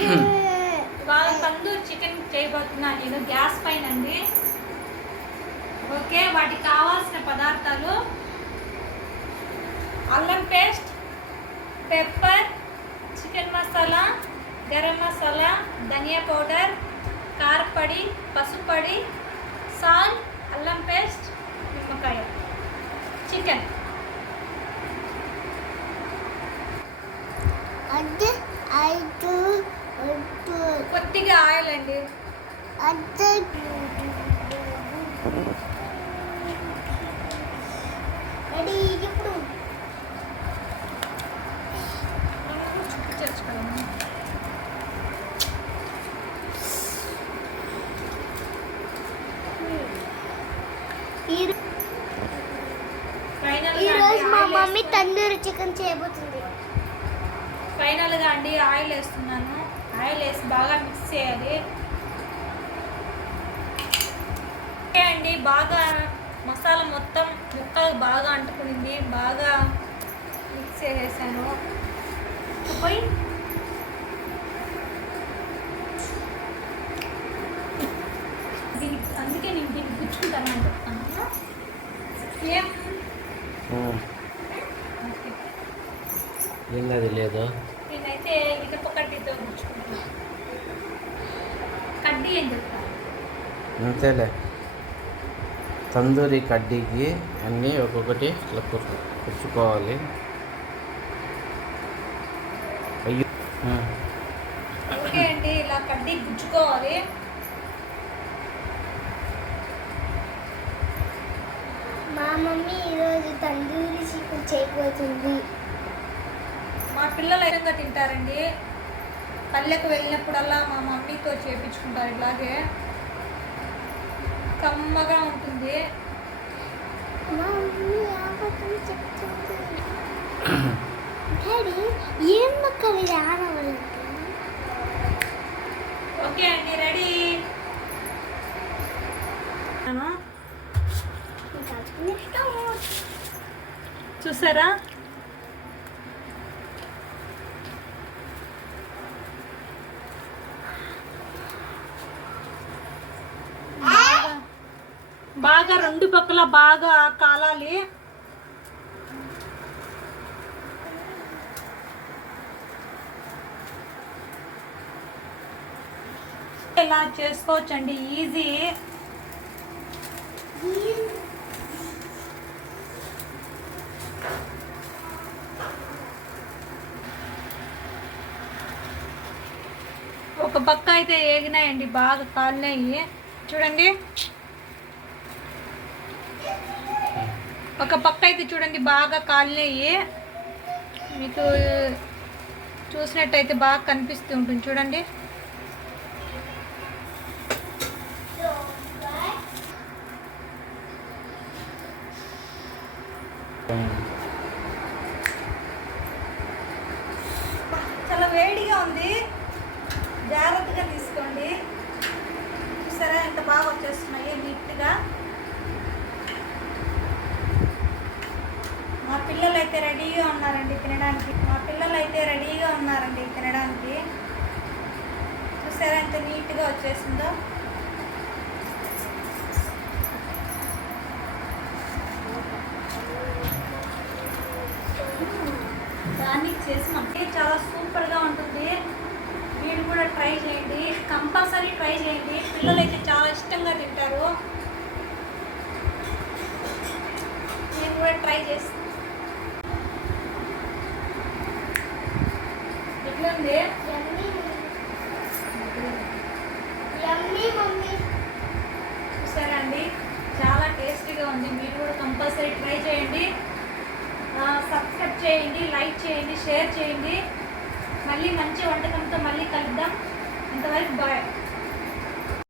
ఇవాళ తందూరి చికెన్ చేయబోతున్నాను నేను గ్యాస్ పైన అండి. ఓకే, వాటికి కావాల్సిన పదార్థాలు: అల్లం paste, pepper, chicken masala, garam masala, ధనియా పౌడర్, కారపొడి, పసుపొడి, సాల్ట్, అల్లం పేస్ట్, నిమ్మకాయ, చికెన్. కొద్దిగా ఆయిల్ అండి. ఇప్పుడు ఈరోజు మా మమ్మీ తందూరి చికెన్ చేయబోతుంది. ఫైనల్గా అండి ఆయిల్ వేస్తున్నాను. ఆయిల్ వేసి బాగా మిక్స్ చేయాలి. ఓకే అండి, బాగా మసాలా మొత్తం ముక్కలు బాగా అంటుకునింది. బాగా మిక్స్ చేసేసాను. పోయి అందుకే నేను దీన్ని గుచ్చుకుంటాను అని చెప్తాను. ఏం ఏంది లేదు, నేనైతే ఇటుప కడ్డీతో గుచ్చుకుంటాను. కడ్డీ ఏం చెప్తాను అంతేలే. తందూరి కడ్డీకి అన్నీ ఒక్కొక్కటి ఇట్లా కుచ్చుకోవాలి. అయ్యో, ఓకే అండి, ఇలా కడ్డీ గుచ్చుకోవాలి. మా మమ్మీ ఈరోజు తందూరి చికెన్ చేయబోతుంది. మా పిల్లలు ఐదంగా తింటారండి. పల్లెకు వెళ్ళినప్పుడల్లా మా మమ్మీతో చేపించుకుంటారు. ఇలాగే కమ్మగా ఉంటుంది. మా మమ్మీ ఆపత్రం చెప్తుంది. డాడీ ఏం మొక్కలు ఆడవాళ్ళకి. ఓకే అండి, రెడీ. చూసారా, బాగా రెండు పక్కల బాగా కాలాలి. ఇలా చేసుకోవచ్చండి, ఈజీ. ఒక పక్క అయితే ఏగినాయండి, బాగా కాలినాయి. చూడండి, ఒక పక్క అయితే చూడండి బాగా కాలినాయి. మీకు చూసినట్టయితే బాగా కనిపిస్తూ ఉంటుంది. చూడండి, చాలా వేడిగా ఉంది. జాగ్రత్తగా తీసుకోండి. చూసారా ఎంత బాగా వచ్చేస్తున్నాయి నీట్గా. మా పిల్లలు అయితే రెడీగా ఉన్నారండి తినడానికి. చూసారా ఎంత నీట్గా వచ్చేసిందో. దాన్ని చేసినాం. చాలా సూపర్గా ఉంటుంది. మీరు కూడా ట్రై చేయండి, కంపల్సరీ ట్రై చేయండి. పిల్లలు అయితే చాలా ఇష్టంగా తింటారు. నేను కూడా ట్రై చేస్తాను. ఎట్లుంది? చూసారా అండి, చాలా టేస్టీగా ఉంది. మీరు కూడా కంపల్సరీ ట్రై చేయండి. సబ్స్క్రైబ్ చేయండి, లైక్ చేయండి, షేర్ చేయండి. మళ్ళీ మంచి వంటకంతో మళ్ళీ కలుద్దాం. అంతవరకు బాయ్.